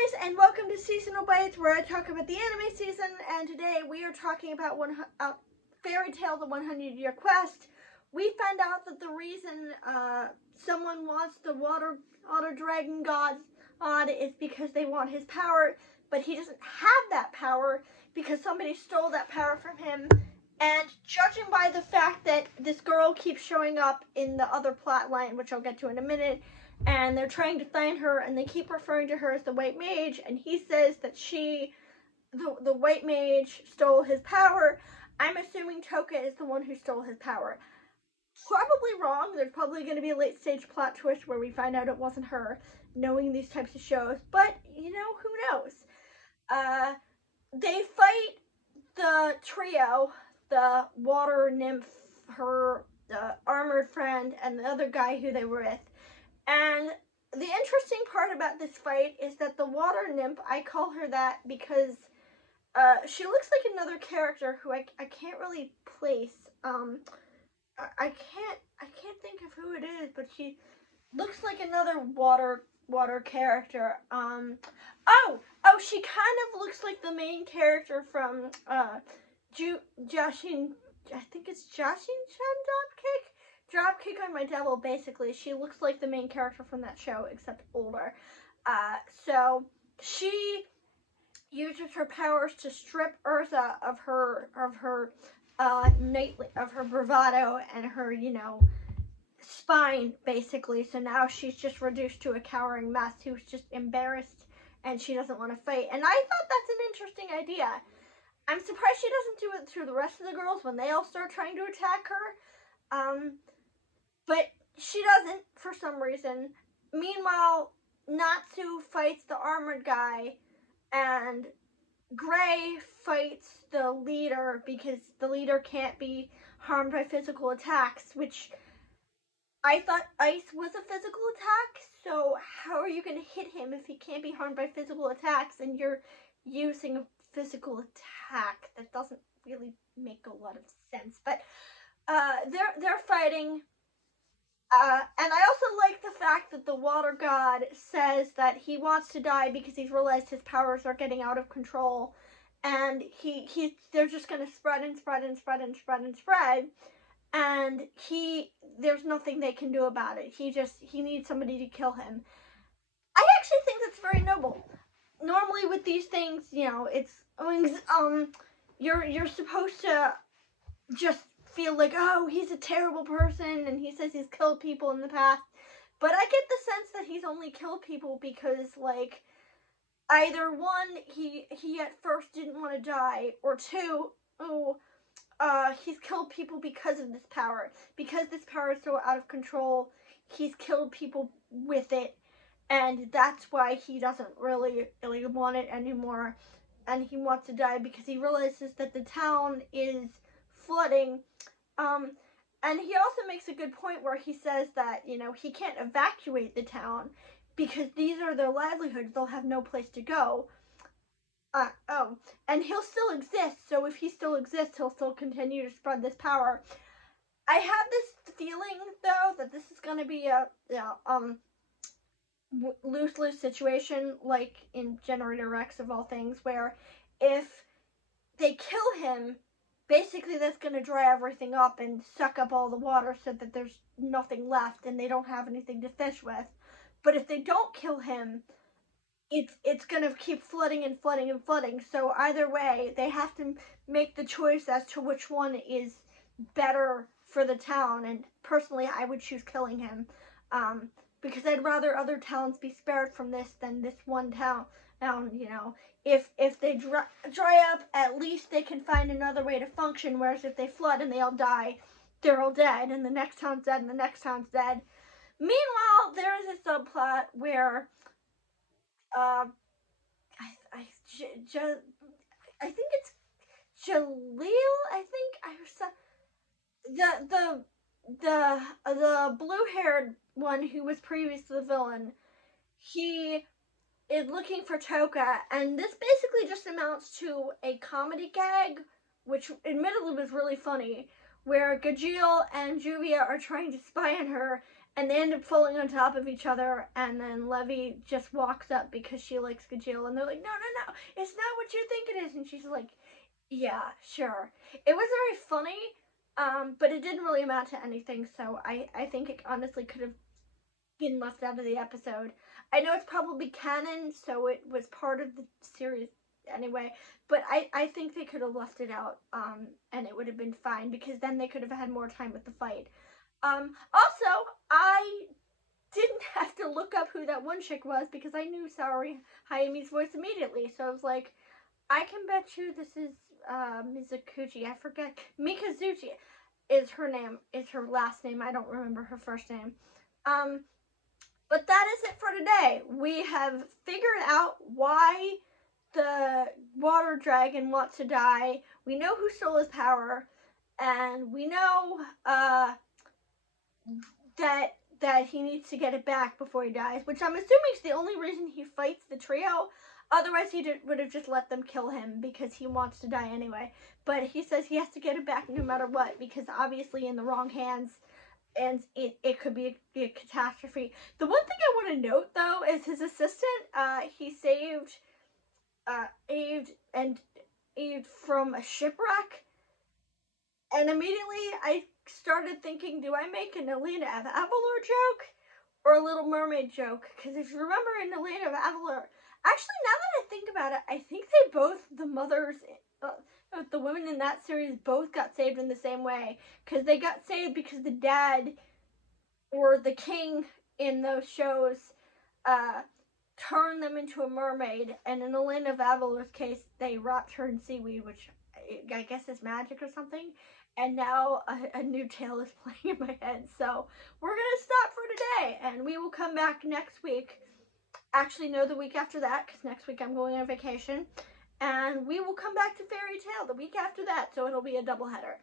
guys, and welcome to Seasonal Bites, where I talk about the anime season. And today we are talking about Fairy Tail: The 100-Year Quest. We find out that the reason someone wants the water dragon god is because they want his power, but he doesn't have that power because somebody stole that power from him. And judging by the fact that this girl keeps showing up in the other plot line, which I'll get to in a minute, and they're trying to find her, and they keep referring to her as the White Mage, and he says that the White Mage stole his power. I'm assuming Toka is the one who stole his power. Probably wrong. There's probably going to be a late stage plot twist where we find out it wasn't her, knowing these types of shows, but, you know, who knows? They fight the trio, the water nymph, her armored friend, and the other guy who they were with. And the interesting part about this fight is that the water nymph, I call her that because she looks like another character who I can't really place. I can't think of who it is, but she looks like another water character. She kind of looks like the main character from Jashin. I think it's Jashin-chan Dropkick on My Devil. Basically, she looks like the main character from that show, except older. So she uses her powers to strip Ursa of her bravado and her, spine, basically. So now she's just reduced to a cowering mess who's just embarrassed and she doesn't want to fight. And I thought that's an interesting idea. I'm surprised she doesn't do it through the rest of the girls when they all start trying to attack her. But she doesn't for some reason. Meanwhile, Natsu fights the armored guy, and Gray fights the leader because the leader can't be harmed by physical attacks, which I thought ice was a physical attack, so how are you going to hit him if he can't be harmed by physical attacks and you're using a physical attack? That doesn't really make a lot of sense. But they're fighting. And I also like the fact that the water god says that he wants to die because he's realized his powers are getting out of control, and they're just going to spread, and there's nothing they can do about it. He needs somebody to kill him. I actually think that's very noble. Normally with these things, it's you're supposed to just feel like, oh, he's a terrible person and he says he's killed people in the past. But I get the sense that he's only killed people because, like, either one, he at first didn't want to die, or two, he's killed people because of this power. Because this power is so out of control, he's killed people with it, and that's why he doesn't really want it anymore. And he wants to die because he realizes that the town is flooding. And he also makes a good point where he says that, he can't evacuate the town because these are their livelihoods. They'll have no place to go. And he'll still exist. So if he still exists, he'll still continue to spread this power. I have this feeling, though, that this is going to be a lose-lose situation, like in Generator X of all things, where if they kill him, basically that's going to dry everything up and suck up all the water so that there's nothing left and they don't have anything to fish with. But if they don't kill him, it's going to keep flooding and flooding and flooding. So either way, they have to make the choice as to which one is better for the town. And personally, I would choose killing him, because I'd rather other towns be spared from this than this one town. If they dry up, at least they can find another way to function, whereas if they flood and they all die, they're all dead, and the next town's dead, and the next town's dead. Meanwhile, there is a subplot where, I think it's Jalil, the blue-haired one who was previously the villain, he is looking for Toka, and this basically just amounts to a comedy gag, which admittedly was really funny, where Gajeel and Juvia are trying to spy on her, and they end up falling on top of each other, and then Levy just walks up because she likes Gajeel, and they're like, no, it's not what you think it is, and she's like, yeah, sure. It was very funny, but it didn't really amount to anything, so I think it honestly could have been left out of the episode. I know it's probably canon, so it was part of the series anyway, but I think they could have left it out, and it would have been fine, because then they could have had more time with the fight. Also, I didn't have to look up who that one chick was, because I knew Saori Hayami's voice immediately, so I was like, I can bet you this is Mizuguchi. I forget. Mikazuchi is her name, is her last name. I don't remember her first name. But that is it for today. We have figured out why the water dragon wants to die. We know who stole his power, and we know that he needs to get it back before he dies, which I'm assuming is the only reason he fights the trio. Otherwise, he would have just let them kill him because he wants to die anyway. But he says he has to get it back no matter what, because obviously in the wrong hands, and it could be a catastrophe. The one thing I want to note, though, is his assistant. He saved Eve from a shipwreck, and immediately I started thinking, do I make an Alina of Avalor joke or a Little Mermaid joke? Because if you remember in Alina of Avalor, actually, now that I think about it, I think they both, the mothers, the women in that series both got saved in the same way. Because they got saved because the dad, or the king in those shows, turned them into a mermaid. And in Elena of Avalor's case, they wrapped her in seaweed, which I guess is magic or something. And now a new tale is playing in my head. So we're going to stop for today, and we will come back next week. Actually, no, the week after that, because next week I'm going on vacation. And we will come back to Fairy Tail the week after that, so it'll be a doubleheader.